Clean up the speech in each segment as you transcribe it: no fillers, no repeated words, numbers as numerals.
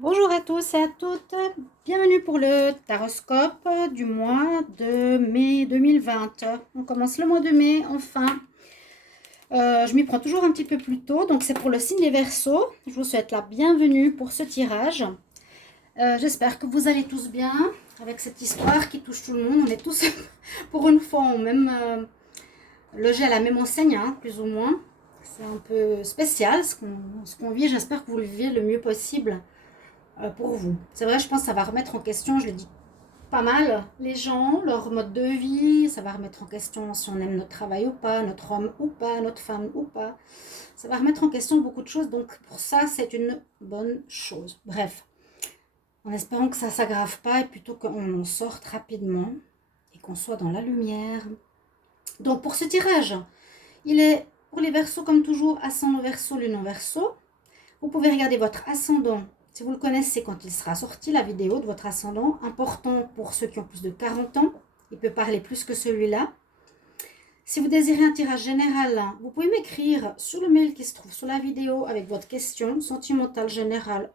Bonjour à tous et à toutes, bienvenue pour le taroscope du mois de mai 2020. On commence le mois de mai, enfin. Je m'y prends toujours un petit peu plus tôt, donc c'est pour le signe des Verseaux. Je vous souhaite la bienvenue pour ce tirage. J'espère que vous allez tous bien avec cette histoire qui touche tout le monde. On est tous pour une fois au même logés à la même enseigne, hein, plus ou moins. C'est un peu spécial ce qu'on vit. J'espère que vous le vivez le mieux possible pour vous. C'est vrai, je pense que ça va remettre en question, je le dis pas mal, les gens, leur mode de vie, ça va remettre en question si on aime notre travail ou pas, notre homme ou pas, notre femme ou pas. Ça va remettre en question beaucoup de choses, donc pour ça, c'est une bonne chose. Bref, en espérant que ça ne s'aggrave pas et plutôt qu'on en sorte rapidement et qu'on soit dans la lumière. Donc pour ce tirage, il est pour les Verseaux comme toujours, ascendant Verseau, lune en Verseau. Vous pouvez regarder votre ascendant. Si vous le connaissez quand il sera sorti, la vidéo de votre ascendant, important pour ceux qui ont plus de 40 ans, il peut parler plus que celui-là. Si vous désirez un tirage général, vous pouvez m'écrire sur le mail qui se trouve sous la vidéo avec votre question, sentimentale, générale,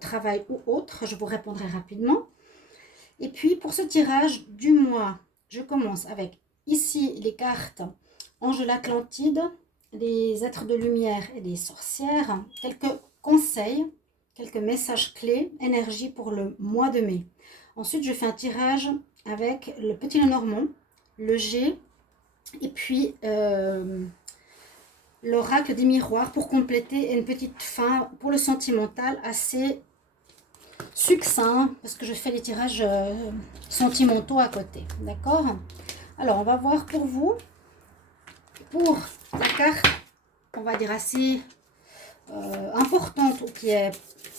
travail ou autre, je vous répondrai rapidement. Et puis pour ce tirage du mois, je commence avec ici les cartes Ange de l'Atlantide, les êtres de lumière et les sorcières, quelques conseils, quelques messages clés, énergie pour le mois de mai. Ensuite, je fais un tirage avec le petit Lenormand, le G, et puis l'oracle des miroirs pour compléter une petite fin pour le sentimental assez succinct, parce que je fais les tirages sentimentaux à côté. D'accord? Alors, on va voir pour vous, pour la carte, on va dire assez importante, ou qui est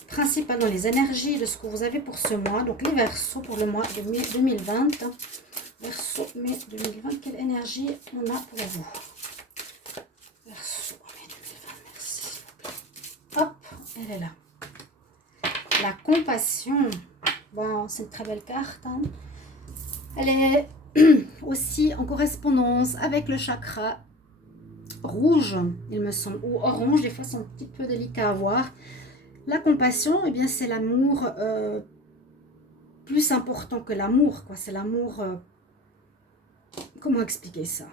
principale dans les énergies de ce que vous avez pour ce mois. Donc les Verseaux pour le mois de mai 2020. Verseau mai 2020, quelle énergie on a pour vous? Verseau mai 2020, merci. Hop, elle est là. La compassion. Bon, c'est une très belle carte. Hein. Elle est aussi en correspondance avec le chakra rouge, il me semble, ou orange, des fois c'est un petit peu délicat à voir. La compassion, eh bien c'est l'amour plus important que l'amour, quoi. C'est l'amour, comment expliquer ça?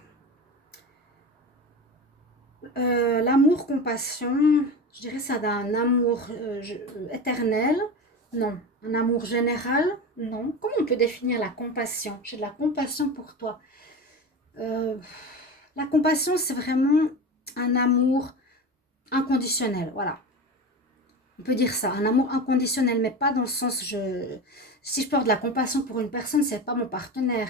L'amour, compassion, je dirais c'est un amour éternel, non. Un amour général, non. Comment on peut définir la compassion? J'ai de la compassion pour toi. La compassion, c'est vraiment un amour inconditionnel, voilà. On peut dire ça, un amour inconditionnel, mais pas dans le sens, si je porte de la compassion pour une personne, c'est pas mon partenaire.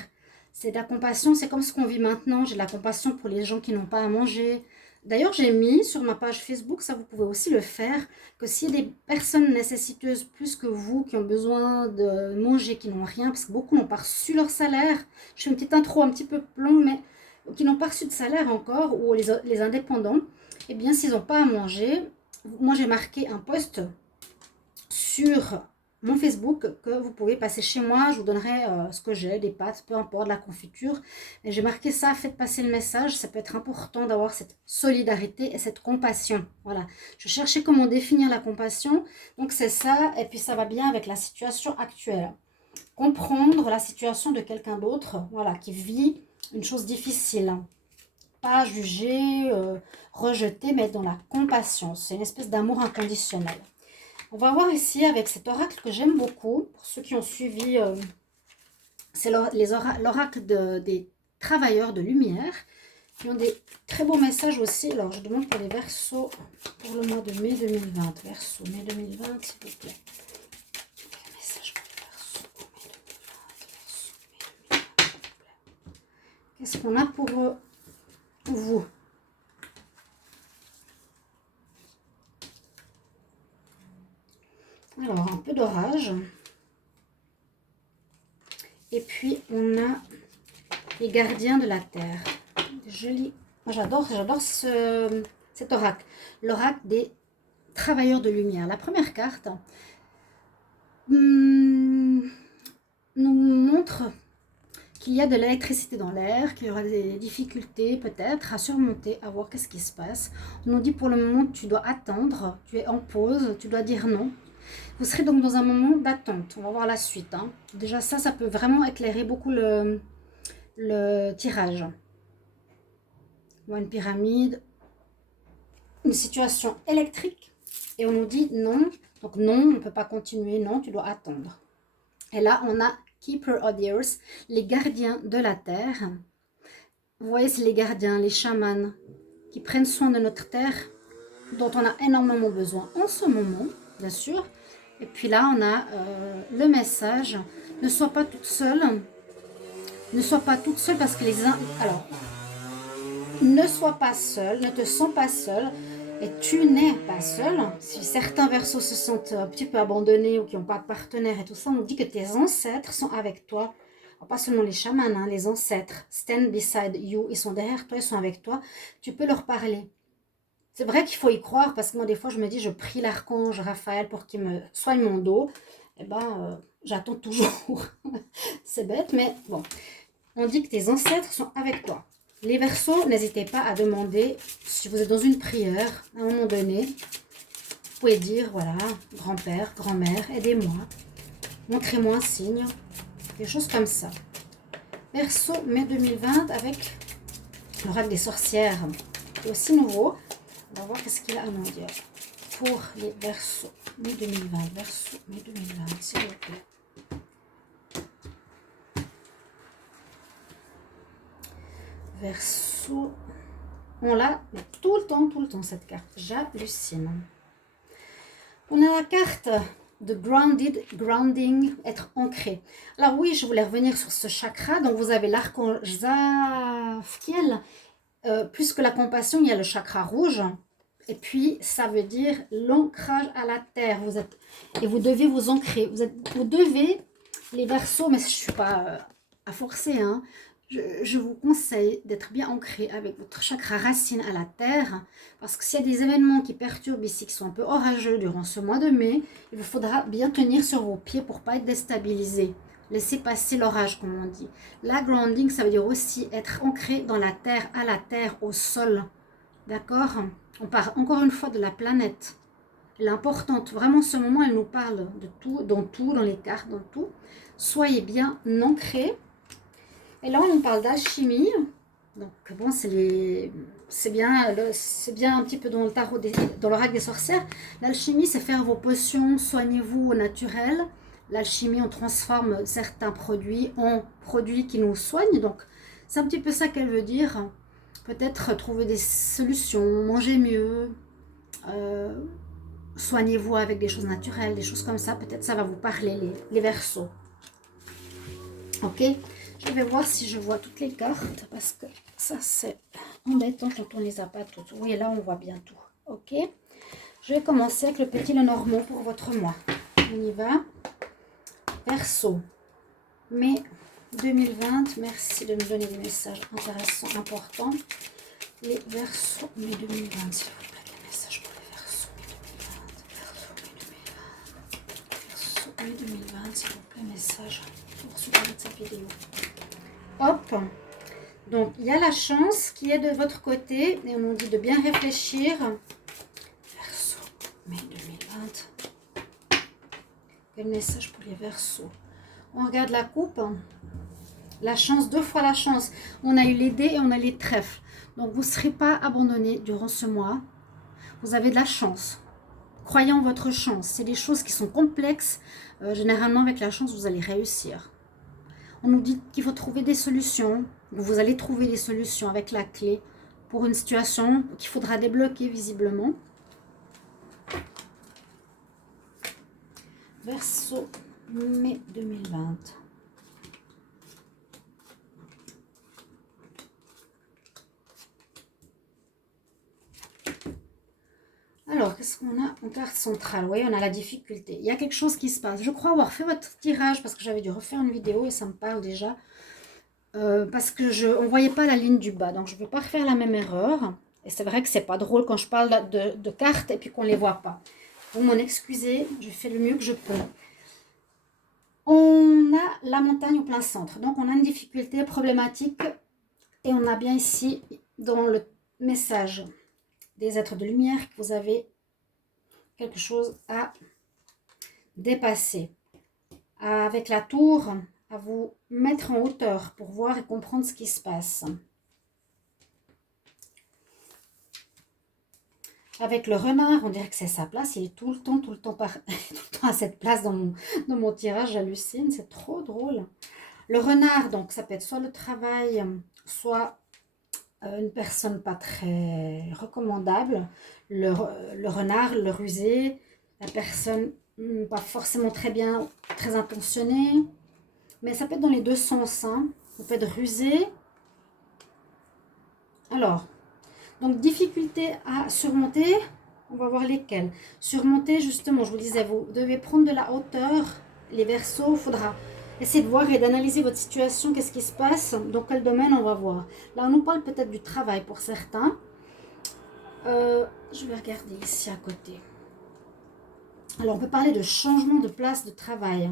C'est de la compassion, c'est comme ce qu'on vit maintenant. J'ai de la compassion pour les gens qui n'ont pas à manger. D'ailleurs, j'ai mis sur ma page Facebook, ça vous pouvez aussi le faire, que s'il y a des personnes nécessiteuses plus que vous, qui ont besoin de manger, qui n'ont rien, parce que beaucoup n'ont pas reçu leur salaire. Je fais une petite intro un petit peu longue, mais qui n'ont pas reçu de salaire encore, ou les indépendants, eh bien, s'ils n'ont pas à manger, moi j'ai marqué un post sur mon Facebook que vous pouvez passer chez moi, je vous donnerai ce que j'ai, des pâtes, peu importe, la confiture. Et j'ai marqué ça, faites passer le message, ça peut être important d'avoir cette solidarité et cette compassion. Voilà, je cherchais comment définir la compassion, donc c'est ça, et puis ça va bien avec la situation actuelle. Comprendre la situation de quelqu'un d'autre, voilà, qui vit une chose difficile. Pas juger, rejeter, mais être dans la compassion. C'est une espèce d'amour inconditionnel. On va voir ici avec cet oracle que j'aime beaucoup. Pour ceux qui ont suivi, c'est l'oracle des travailleurs de lumière, qui ont des très beaux messages aussi. Alors, je demande pour les Verseaux pour le mois de mai 2020. Verseau, mai 2020, s'il vous plaît. Quel message pour les Verseaux, mai 2020, Verseau, mai 2020, s'il vous plaît. Qu'est-ce qu'on a pour vous? Alors, un peu d'orage. Et puis, on a les gardiens de la terre. Joli. Moi, j'adore cet oracle. L'oracle des travailleurs de lumière. La première carte nous montre qu'il y a de l'électricité dans l'air, qu'il y aura des difficultés peut-être à surmonter, à voir qu'est-ce qui se passe. On nous dit pour le moment tu dois attendre, tu es en pause, tu dois dire non. Vous serez donc dans un moment d'attente. On va voir la suite. Hein. Déjà ça peut vraiment éclairer beaucoup le tirage. On voit une pyramide, une situation électrique. Et on nous dit non. Donc non, on ne peut pas continuer. Non, tu dois attendre. Et là, on a Keeper of the Earth, les gardiens de la terre. Vous voyez, c'est les gardiens, les chamans qui prennent soin de notre terre, dont on a énormément besoin en ce moment, bien sûr. Et puis là, on a le message, ne sois pas toute seule. Ne sois pas toute seule parce que alors, ne sois pas seule, ne te sens pas seule. Et tu n'es pas seule. Si certains versos se sentent un petit peu abandonnés ou qui n'ont pas de partenaire et tout ça, on nous dit que tes ancêtres sont avec toi. Alors, pas seulement les chamans, hein, les ancêtres. Stand beside you. Ils sont derrière toi, ils sont avec toi. Tu peux leur parler. C'est vrai qu'il faut y croire parce que moi, des fois, je me dis, je prie l'archange Raphaël pour qu'il me soigne mon dos. Eh ben, j'attends toujours. C'est bête, mais bon. On dit que tes ancêtres sont avec toi. Les Verseaux, n'hésitez pas à demander, si vous êtes dans une prière, à un moment donné, vous pouvez dire, voilà, grand-père, grand-mère, aidez-moi, montrez-moi un signe, des choses comme ça. Verseau, mai 2020, avec l'oracle des sorcières, c'est aussi nouveau. On va voir qu'est-ce qu'il a à nous dire pour les Verseaux, mai 2020, Verseau, mai 2020, s'il vous plaît. Verseau, on l'a tout le temps cette carte, j'hallucine. On a la carte de grounded, grounding, être ancré. Alors oui, je voulais revenir sur ce chakra, donc vous avez l'archange Zaphiel, plus que la compassion, il y a le chakra rouge, et puis ça veut dire l'ancrage à la terre, et vous devez vous ancrer, vous devez, les Verseaux, mais je ne suis pas à forcer, hein, je vous conseille d'être bien ancré avec votre chakra racine à la terre, parce que s'il y a des événements qui perturbent ici, qui sont un peu orageux durant ce mois de mai, il vous faudra bien tenir sur vos pieds pour ne pas être déstabilisé. Laissez passer l'orage, comme on dit. La grounding, ça veut dire aussi être ancré dans la terre, à la terre, au sol. D'accord? On parle encore une fois de la planète. Elle est importante. Vraiment, ce moment, elle nous parle de tout, dans les cartes, dans tout. Soyez bien ancrés. Et là, on parle d'alchimie. Donc, bon, c'est bien un petit peu dans le tarot, dans l'oracle des sorcières. L'alchimie, c'est faire vos potions, soignez-vous au naturel. L'alchimie, on transforme certains produits en produits qui nous soignent. Donc, c'est un petit peu ça qu'elle veut dire. Peut-être trouver des solutions, manger mieux, soignez-vous avec des choses naturelles, des choses comme ça. Peut-être ça va vous parler, les Verseaux. Ok? Je vais voir si je vois toutes les cartes, parce que ça, c'est embêtant quand on ne les a pas toutes. Oui, là, on voit bien tout. Ok? Je vais commencer avec le petit Lenormand pour votre mois. On y va. Verseau. Mai 2020. Merci de me donner des messages intéressants, importants. Les Verseaux. Mai 2020, s'il vous plaît. Des messages pour les Verseaux. Mai 2020. Verseau. Mai 2020, s'il vous plaît. Message pour ce de cette vidéo. Hop, donc il y a la chance qui est de votre côté et on nous dit de bien réfléchir. Verseau, mai 2020. Quel message pour les Verseaux? On regarde la coupe. La chance, 2 fois la chance. On a eu les dés et on a les trèfles. Donc vous ne serez pas abandonné durant ce mois. Vous avez de la chance. Croyez en votre chance. C'est des choses qui sont complexes. Généralement avec la chance, vous allez réussir. On nous dit qu'il faut trouver des solutions. Vous allez trouver des solutions avec la clé pour une situation qu'il faudra débloquer visiblement. Verseau, mai 2020. Alors, qu'est-ce qu'on a en carte centrale? Oui, on a la difficulté. Il y a quelque chose qui se passe. Je crois avoir fait votre tirage parce que j'avais dû refaire une vidéo et ça me parle déjà. Parce que on ne voyait pas la ligne du bas. Donc, je ne vais pas refaire la même erreur. Et c'est vrai que c'est pas drôle quand je parle de cartes et puis qu'on ne les voit pas. Vous m'en excusez, je fais le mieux que je peux. On a la montagne au plein centre. Donc, on a une difficulté problématique. Et on a bien ici, dans le message des êtres de lumière, que vous avez quelque chose à dépasser. Avec la tour, à vous mettre en hauteur pour voir et comprendre ce qui se passe. Avec le renard, on dirait que c'est sa place. Il est tout le temps, tout le temps à cette place dans mon tirage. J'hallucine, c'est trop drôle. Le renard, donc, ça peut être soit le travail, soit une personne pas très recommandable. Le renard, le rusé, la personne pas forcément très bien, très intentionnée. Mais ça peut être dans les deux sens. Hein. Vous pouvez être rusé. Alors, donc, difficulté à surmonter, on va voir lesquelles. Surmonter, justement, je vous disais, vous devez prendre de la hauteur. Les Verseaux, il faudra essayer de voir et d'analyser votre situation, qu'est-ce qui se passe, dans quel domaine on va voir. Là, on nous parle peut-être du travail pour certains. Je vais regarder ici à côté. Alors, on peut parler de changement de place de travail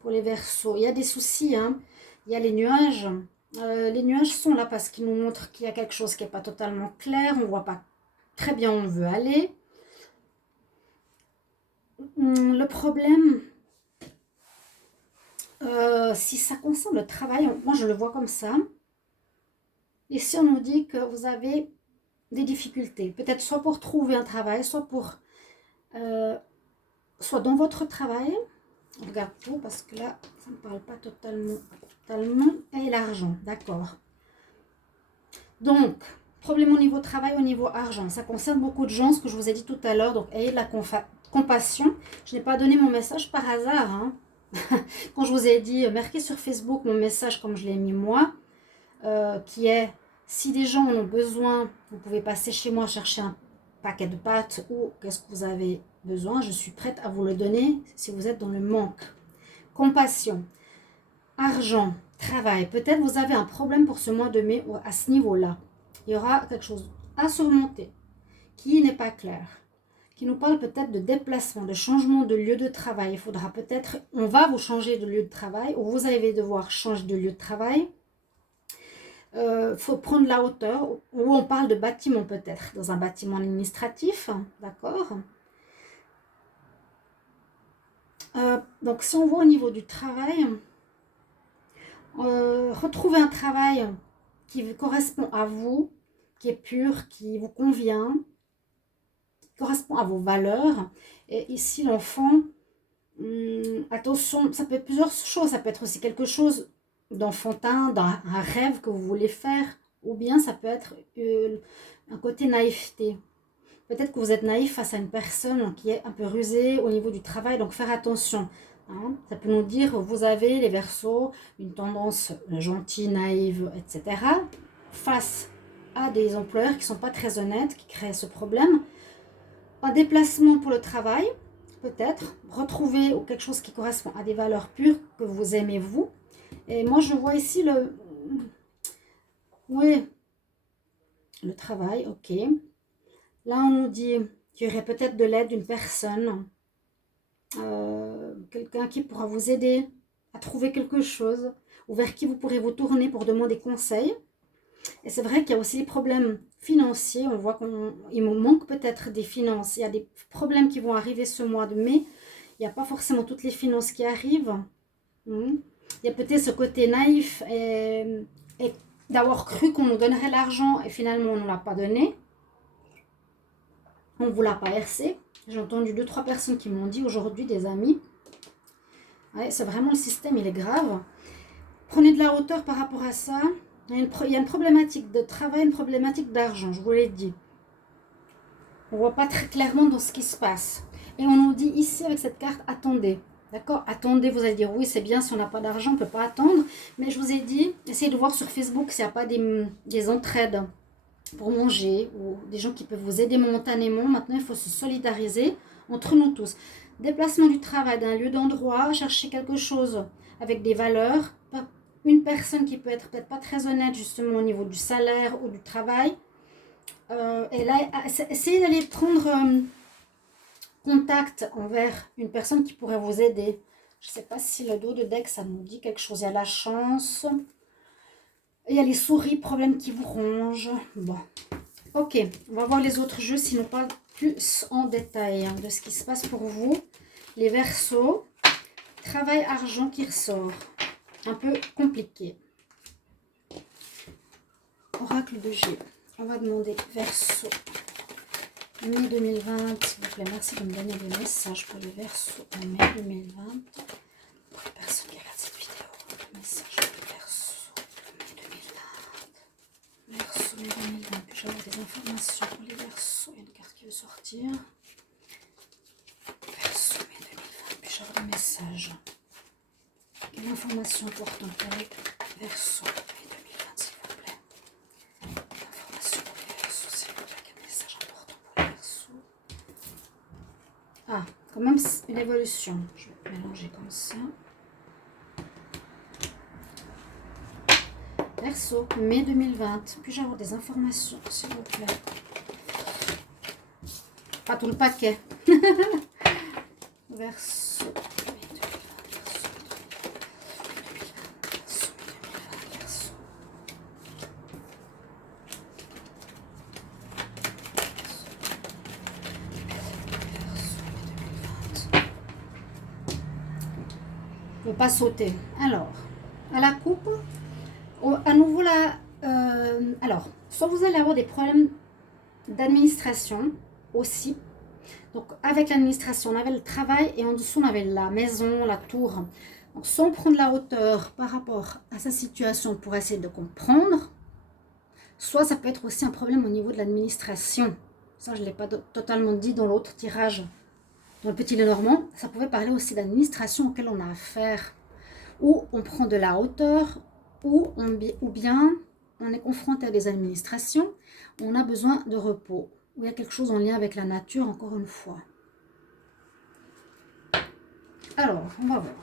pour les Verseaux. Il y a des soucis, hein. Il y a les nuages. Les nuages sont là parce qu'ils nous montrent qu'il y a quelque chose qui n'est pas totalement clair. On ne voit pas très bien où on veut aller. Le problème, si ça concerne le travail, moi je le vois comme ça. Ici, on nous dit que vous avez des difficultés. Peut-être soit pour trouver un travail, soit soit dans votre travail. On regarde tout parce que là, ça ne me parle pas totalement. Et l'argent, d'accord. Donc, problème au niveau travail, au niveau argent. Ça concerne beaucoup de gens, ce que je vous ai dit tout à l'heure. Donc, ayez de la compassion. Je n'ai pas donné mon message par hasard. Hein. Quand je vous ai dit, marquez sur Facebook mon message comme je l'ai mis moi, qui est, si des gens en ont besoin, vous pouvez passer chez moi chercher un paquet de pâtes ou qu'est-ce que vous avez besoin. Je suis prête à vous le donner si vous êtes dans le manque. Compassion. Argent, travail, peut-être vous avez un problème pour ce mois de mai à ce niveau-là. Il y aura quelque chose à surmonter qui n'est pas clair, qui nous parle peut-être de déplacement, de changement de lieu de travail. Il faudra peut-être, on va vous changer de lieu de travail ou vous allez devoir changer de lieu de travail. Faut prendre la hauteur, ou on parle de bâtiment peut-être, dans un bâtiment administratif, d'accord. Donc si on voit au niveau du travail, retrouver un travail qui correspond à vous, qui est pur, qui vous convient, qui correspond à vos valeurs. Et ici, l'enfant, attention, ça peut être plusieurs choses. Ça peut être aussi quelque chose d'enfantin, un rêve que vous voulez faire, ou bien ça peut être un côté naïveté. Peut-être que vous êtes naïf face à une personne qui est un peu rusée au niveau du travail, donc faire attention. Hein. Ça peut nous dire, vous avez les Verseaux, une tendance gentille, naïve, etc. Face à des employeurs qui ne sont pas très honnêtes, qui créent ce problème. Un déplacement pour le travail, peut-être. Retrouver quelque chose qui correspond à des valeurs pures que vous aimez vous. Et moi, je vois ici oui, le travail, ok. Là, on nous dit qu'il y aurait peut-être de l'aide d'une personne, quelqu'un qui pourra vous aider à trouver quelque chose, ou vers qui vous pourrez vous tourner pour demander conseil. Et c'est vrai qu'il y a aussi des problèmes financiers. On voit qu'il manque peut-être des finances. Il y a des problèmes qui vont arriver ce mois de mai. Il n'y a pas forcément toutes les finances qui arrivent. Il y a peut-être ce côté naïf et d'avoir cru qu'on nous donnerait l'argent et finalement on ne nous l'a pas donné. On ne vous l'a pas versé. J'ai entendu 2-3 personnes qui m'ont dit aujourd'hui, des amis. Ouais, c'est vraiment le système, il est grave. Prenez de la hauteur par rapport à ça. Il y a une problématique de travail, une problématique d'argent, je vous l'ai dit. On ne voit pas très clairement dans ce qui se passe. Et on nous dit ici avec cette carte, attendez. D'accord? Attendez, vous allez dire oui, c'est bien, si on n'a pas d'argent, on ne peut pas attendre. Mais je vous ai dit, essayez de voir sur Facebook s'il n'y a pas des entraides pour manger ou des gens qui peuvent vous aider momentanément. Maintenant, il faut se solidariser entre nous tous. Déplacement du travail d'un lieu d'endroit, chercher quelque chose avec des valeurs. Une personne qui peut être peut-être pas très honnête justement au niveau du salaire ou du travail. Et là, essayez d'aller prendre contact envers une personne qui pourrait vous aider. Je ne sais pas si le dos de deck, ça nous dit quelque chose. Il y a la chance. Il y a les souris, problèmes qui vous rongent. Bon, ok. On va voir les autres jeux, sinon pas plus en détail de ce qui se passe pour vous. Les Verseaux, travail argent qui ressort. Un peu compliqué. Oracle de G. On va demander Verseaux. Mai 2020, s'il vous plaît. Merci de me donner des messages pour les Verseaux en mai 2020. Pour les personnes qui regardent cette vidéo, message pour les Verseaux mai 2020. Verseaux mai 2020. Puis-je avoir des informations pour les Verseaux? Il y a une carte qui veut sortir. Verseaux mai 2020. Puis-je avoir des messages? Quelle information importante pour les Verseaux mai 2020, s'il vous plaît? Information pour les Verseaux, s'il vous plaît. Quel message important pour les Verseaux? Ah, quand même une évolution. Je vais mélanger comme ça. Verseau, mai 2020. Puis-je avoir des informations, s'il vous plaît? Pas tout le paquet. Verseau, mai 2020. Verseau, mai 2020. Verseau. Ne pas sauter. Alors, à la coupe, à nouveau là, alors, soit vous allez avoir des problèmes d'administration aussi. Donc, avec l'administration, on avait le travail et en dessous, on avait la maison, la tour. Donc, soit on prend de la hauteur par rapport à sa situation pour essayer de comprendre, soit ça peut être aussi un problème au niveau de l'administration. Ça, je ne l'ai pas totalement dit dans l'autre tirage. Dans le petit Lenormand, ça pouvait parler aussi d'administration auquel on a affaire. Ou on prend de la hauteur, ou bien on est confronté à des administrations, on a besoin de repos. Ou il y a quelque chose en lien avec la nature, encore une fois. Alors, on va voir.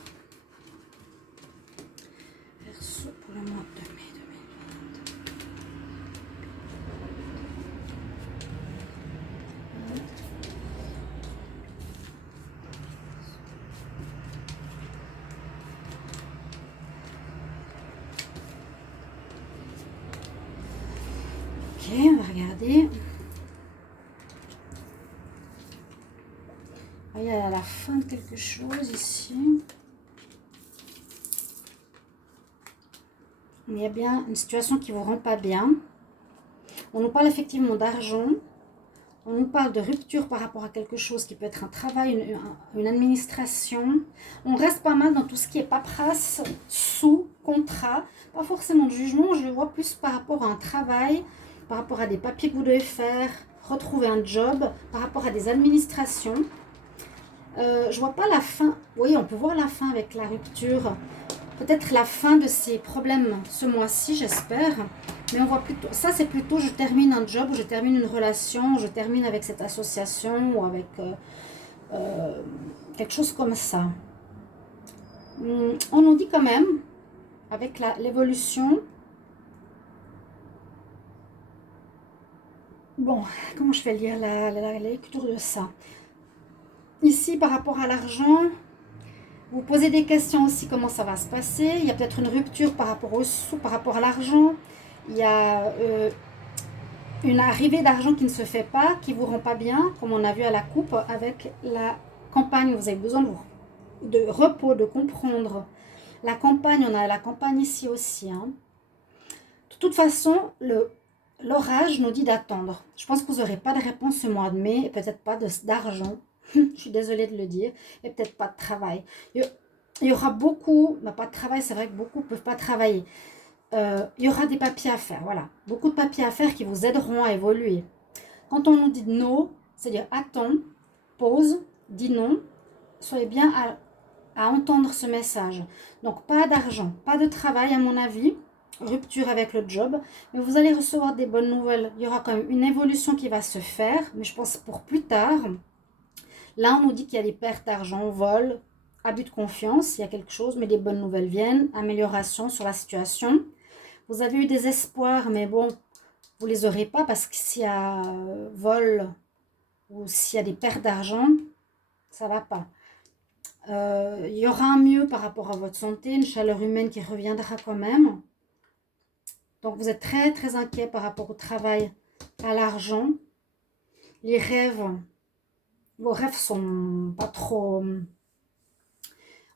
Verseau pour le mois de mai 2020. Ok, on va regarder. Il y a la fin de quelque chose ici. Il y a bien une situation qui ne vous rend pas bien. On nous parle effectivement d'argent. On nous parle de rupture par rapport à quelque chose qui peut être un travail, une administration. On reste pas mal dans tout ce qui est paperasse, sous, contrat. Pas forcément de jugement, je le vois plus par rapport à un travail, par rapport à des papiers que vous devez faire, retrouver un job, par rapport à des administrations. Je vois pas la fin. Oui, on peut voir la fin avec la rupture. Peut-être la fin de ces problèmes ce mois-ci, j'espère. Mais on voit plutôt, ça c'est plutôt je termine un job, ou je termine une relation, je termine avec cette association ou avec quelque chose comme ça. On nous dit quand même, avec l'évolution, bon, comment je vais lire la lecture de ça? Ici, par rapport à l'argent, vous posez des questions aussi, comment ça va se passer. Il y a peut-être une rupture par rapport aux sous, par rapport à l'argent. Il y a une arrivée d'argent qui ne se fait pas, qui ne vous rend pas bien, comme on a vu à la coupe avec la campagne. Vous avez besoin de repos, de comprendre. La campagne, on a la campagne ici aussi. Hein. De toute façon, l'orage nous dit d'attendre. Je pense que vous n'aurez pas de réponse ce mois de mai, et peut-être pas d'argent. Je suis désolée de le dire. Et peut-être pas de travail. Il y aura beaucoup, pas de travail, c'est vrai que beaucoup ne peuvent pas travailler. Il y aura des papiers à faire, voilà. Beaucoup de papiers à faire qui vous aideront à évoluer. Quand on nous dit non, c'est-à-dire attends, pause, dis non, soyez bien à entendre ce message. Donc pas d'argent, pas de travail à mon avis, rupture avec le job, mais vous allez recevoir des bonnes nouvelles. Il y aura quand même une évolution qui va se faire, mais je pense pour plus tard. Là, on nous dit qu'il y a des pertes d'argent, vol, abus de confiance, il y a quelque chose, mais des bonnes nouvelles viennent, amélioration sur la situation. Vous avez eu des espoirs, mais bon, vous ne les aurez pas parce que s'il y a vol ou s'il y a des pertes d'argent, ça ne va pas. Il y aura un mieux par rapport à votre santé, une chaleur humaine qui reviendra quand même. Donc, vous êtes très, très inquiet par rapport au travail, à l'argent. Les rêves, vos rêves sont pas trop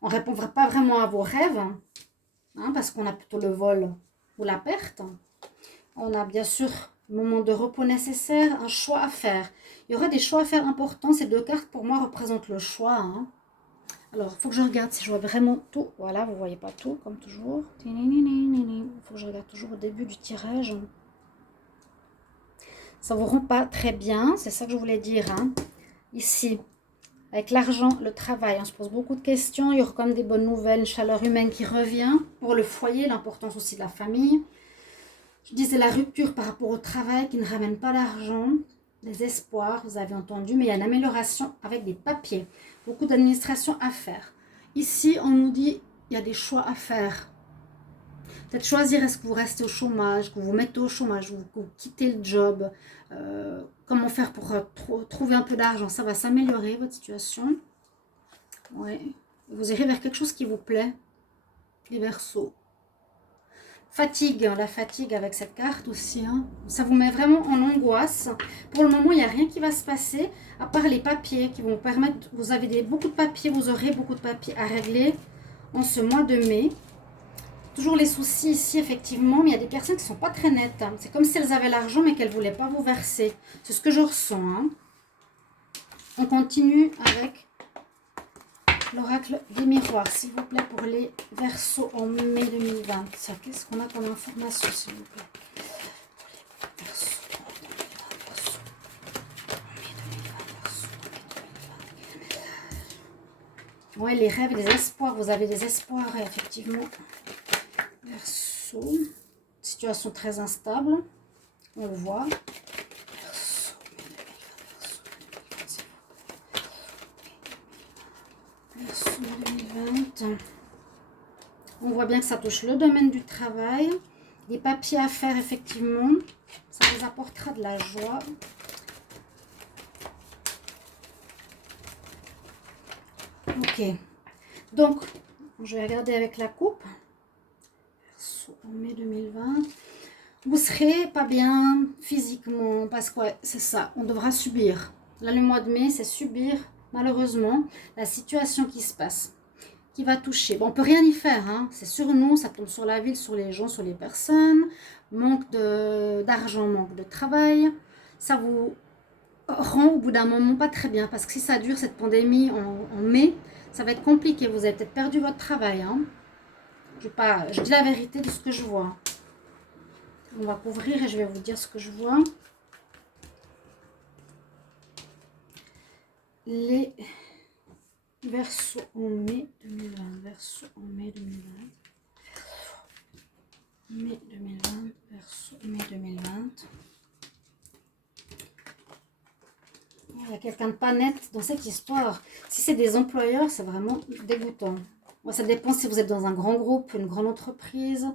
On ne répondra pas vraiment à vos rêves, hein, parce qu'on a plutôt le vol ou la perte. On a bien sûr un moment de repos nécessaire, un choix à faire. Il y aura des choix à faire importants. Ces deux cartes, pour moi, représentent le choix. Hein. Alors, il faut que je regarde si je vois vraiment tout. Voilà, vous ne voyez pas tout, comme toujours. Il faut que je regarde toujours au début du tirage. Ça ne vous rend pas très bien, c'est ça que je voulais dire. Hein. Ici, avec l'argent, le travail, on se pose beaucoup de questions. Il y aura comme des bonnes nouvelles, une chaleur humaine qui revient. Pour le foyer, l'importance aussi de la famille. Je disais la rupture par rapport au travail qui ne ramène pas d'argent. Des espoirs, vous avez entendu, mais il y a une amélioration avec des papiers. Beaucoup d'administration à faire. Ici, on nous dit il y a des choix à faire. Peut-être choisir, est-ce que vous restez au chômage, que vous vous mettez au chômage, que vous quittez le job. Comment faire pour trouver un peu d'argent. Ça va s'améliorer, votre situation. Oui. Vous irez vers quelque chose qui vous plaît. Les Verseaux. Fatigue, la fatigue avec cette carte aussi. Hein. Ça vous met vraiment en angoisse. Pour le moment, il n'y a rien qui va se passer, à part les papiers qui vont vous permettre... Vous avez beaucoup de papiers, vous aurez beaucoup de papiers à régler en ce mois de mai. Toujours les soucis ici, effectivement, mais il y a des personnes qui ne sont pas très nettes. Hein. C'est comme si elles avaient l'argent, mais qu'elles ne voulaient pas vous verser. C'est ce que je ressens. Hein. On continue avec l'oracle des miroirs, s'il vous plaît, pour les Verseaux en mai 2020. Qu'est-ce qu'on a comme information, s'il vous plaît? Oui, les rêves, les espoirs. Vous avez des espoirs, effectivement. Verseau. Situation très instable. On le voit. Verseau 2020. On voit bien que ça touche le domaine du travail. Des papiers à faire, effectivement. Ça vous apportera de la joie. Ok. Donc, je vais regarder avec la coupe. En mai 2020. Vous serez pas bien physiquement. Parce que ouais, c'est ça. On devra subir. Là, le mois de mai, c'est subir, malheureusement, la situation qui se passe. Qui va toucher. Bon, on peut rien y faire. Hein. C'est sur nous. Ça tombe sur la ville, sur les gens, sur les personnes. Manque d'argent, manque de travail. Ça vous rend au bout d'un moment pas très bien. Parce que si ça dure, cette pandémie en mai, ça va être compliqué. Vous avez peut-être perdu votre travail. Hein. Je dis la vérité de ce que je vois. On va couvrir et je vais vous dire ce que je vois. Les Verseaux en mai 2020. Verseaux en mai 2020. Mai 2020. Verseaux mai 2020. Il y a quelqu'un de pas net dans cette histoire. Si c'est des employeurs, c'est vraiment dégoûtant. Moi, ça dépend si vous êtes dans un grand groupe, une grande entreprise.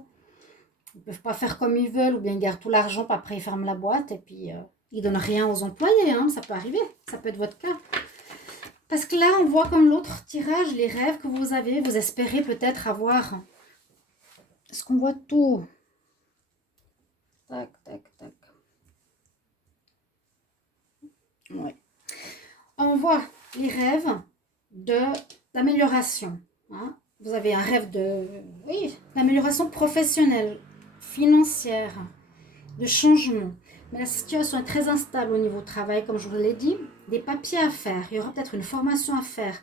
Ils ne peuvent pas faire comme ils veulent ou bien ils gardent tout l'argent, puis après ils ferment la boîte et puis ils ne donnent rien aux employés. Hein. Ça peut arriver, ça peut être votre cas. Parce que là, on voit comme l'autre tirage, les rêves que vous avez, vous espérez peut-être avoir. Est-ce qu'on voit tout? Tac, tac, tac. Ouais. On voit les rêves d'amélioration. Hein. Vous avez un rêve d'amélioration professionnelle, financière, de changement. Mais la situation est très instable au niveau travail, comme je vous l'ai dit. Des papiers à faire. Il y aura peut-être une formation à faire.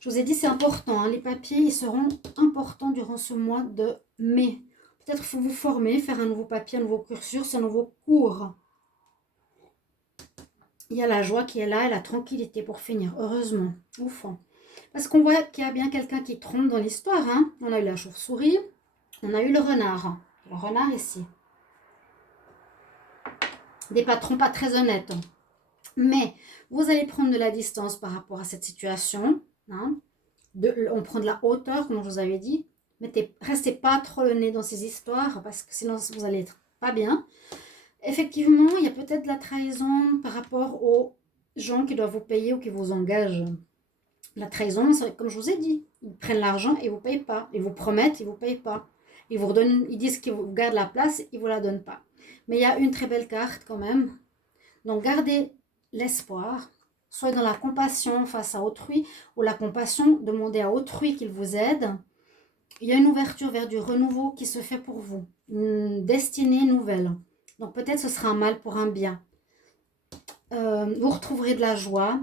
Je vous ai dit, c'est important. Hein. Les papiers, ils seront importants durant ce mois de mai. Peut-être qu'il faut vous former, faire un nouveau papier, un nouveau cursus, un nouveau cours. Il y a la joie qui est là et la tranquillité pour finir, heureusement, au fond. Parce qu'on voit qu'il y a bien quelqu'un qui trompe dans l'histoire. Hein. On a eu la chauve-souris, on a eu le renard. Le renard ici. Des patrons pas très honnêtes. Mais vous allez prendre de la distance par rapport à cette situation. Hein. On prend de la hauteur, comme je vous avais dit. Restez pas trop le nez dans ces histoires parce que sinon vous allez être pas bien. Effectivement, il y a peut-être de la trahison par rapport aux gens qui doivent vous payer ou qui vous engagent. La trahison, c'est comme je vous ai dit. Ils prennent l'argent et ils ne vous payent pas. Ils vous promettent, ils ne vous payent pas. Ils disent qu'ils vous gardent la place, ils ne vous la donnent pas. Mais il y a une très belle carte quand même. Donc, gardez l'espoir. soit dans la compassion face à autrui, ou la compassion, demander à autrui qu'il vous aide. Il y a une ouverture vers du renouveau qui se fait pour vous, une destinée nouvelle. Donc peut-être ce sera un mal pour un bien. Vous retrouverez de la joie.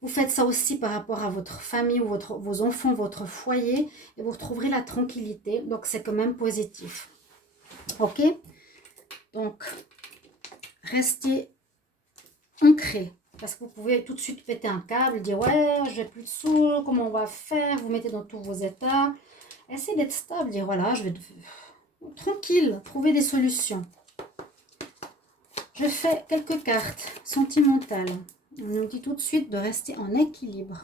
Vous faites ça aussi par rapport à votre famille ou vos enfants, votre foyer, et vous retrouverez la tranquillité. Donc c'est quand même positif. Ok? Donc restez ancré. Parce que vous pouvez tout de suite péter un câble, dire ouais, j'ai plus de sous, comment on va faire? Vous mettez dans tous vos états. Essayez d'être stable, dire voilà, je vais tranquille, trouver des solutions. Je fais quelques cartes sentimentales. On nous dit tout de suite de rester en équilibre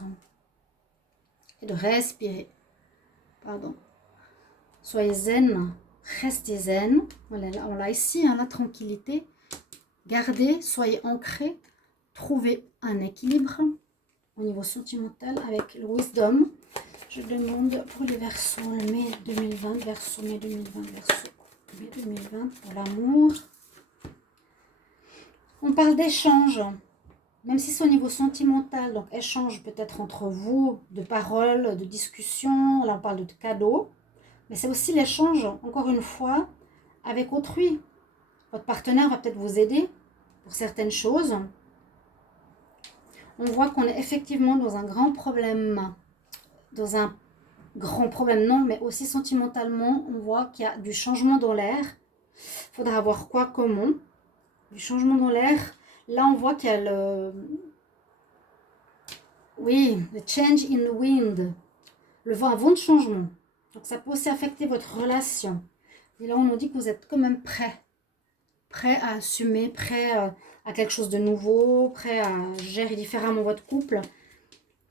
et de respirer. Pardon. Soyez zen, restez zen. On l'a ici, hein, la tranquillité. Gardez, soyez ancrés. Trouvez un équilibre au niveau sentimental avec le wisdom. Je demande pour les Verseaux, le mai 2020, Verseau, mai 2020, Verseau, mai 2020 pour l'amour. On parle d'échange, même si c'est au niveau sentimental, donc échange peut-être entre vous, de paroles, de discussions, là on parle de cadeaux, mais c'est aussi l'échange, encore une fois, avec autrui. Votre partenaire va peut-être vous aider pour certaines choses. On voit qu'on est effectivement dans un grand problème, non, mais aussi sentimentalement, on voit qu'il y a du changement dans l'air. Il faudra voir quoi, comment. Du changement dans l'air. Là, on voit qu'il y a the change in the wind. Le vent, un vent de changement. Donc, ça peut aussi affecter votre relation. Et là, on nous dit que vous êtes quand même prêt. Prêt à assumer, prêt à quelque chose de nouveau, prêt à gérer différemment votre couple.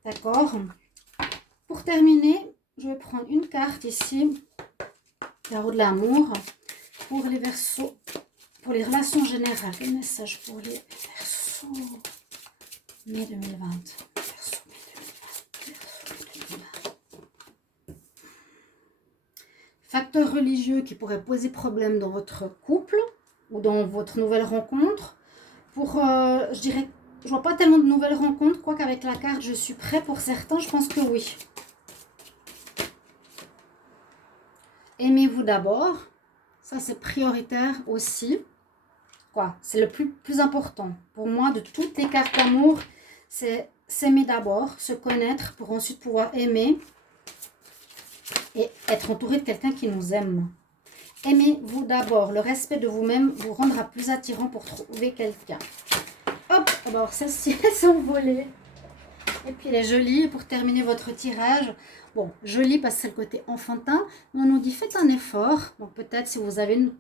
D'accord? Pour terminer, je vais prendre une carte ici. Tarot de l'amour. Pour les Verseaux. Pour les relations générales. Le message pour les Verseaux. Mai 2020. Verseau, mai 2020. Facteur religieux qui pourrait poser problème dans votre couple ou dans votre nouvelle rencontre. Pour, je dirais, je vois pas tellement de nouvelles rencontres, quoique avec la carte je suis prêt pour certains, je pense que oui. Aimez-vous d'abord, ça c'est prioritaire aussi. Quoi, c'est le plus important. Pour moi, de toutes les cartes d'amour, c'est s'aimer d'abord, se connaître pour ensuite pouvoir aimer et être entouré de quelqu'un qui nous aime. Aimez-vous d'abord. Le respect de vous-même vous rendra plus attirant pour trouver quelqu'un. Hop, alors celle-ci, elle s'est envolée. Et puis elle est jolie pour terminer votre tirage. Bon, jolie parce que c'est le côté enfantin. On nous dit faites un effort. Donc peut-être si vous avez une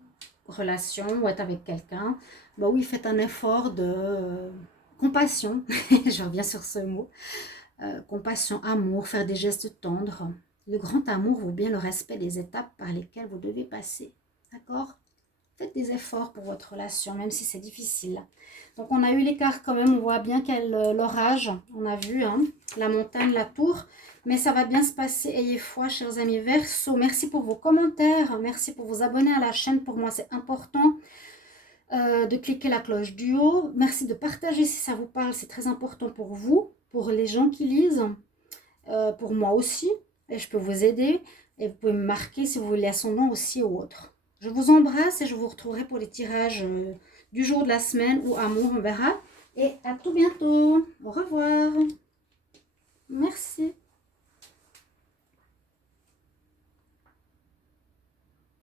relation ou êtes avec quelqu'un, bah oui, faites un effort de compassion. Je reviens sur ce mot. Compassion, amour, faire des gestes tendres. Le grand amour vaut bien le respect des étapes par lesquelles vous devez passer. D'accord? Faites des efforts pour votre relation, même si c'est difficile. Donc, on a eu l'écart quand même. On voit bien qu'il y a l'orage. On a vu hein, la montagne, la tour. Mais ça va bien se passer. Ayez foi, chers amis Verseaux. Merci pour vos commentaires. Merci pour vous abonner à la chaîne. Pour moi, c'est important de cliquer la cloche du haut. Merci de partager si ça vous parle. C'est très important pour vous, pour les gens qui lisent, pour moi aussi. Et je peux vous aider. Et vous pouvez me marquer si vous voulez ascendant aussi ou autre. Je vous embrasse et je vous retrouverai pour les tirages du jour de la semaine ou amour, on verra. Et à tout bientôt. Au revoir. Merci.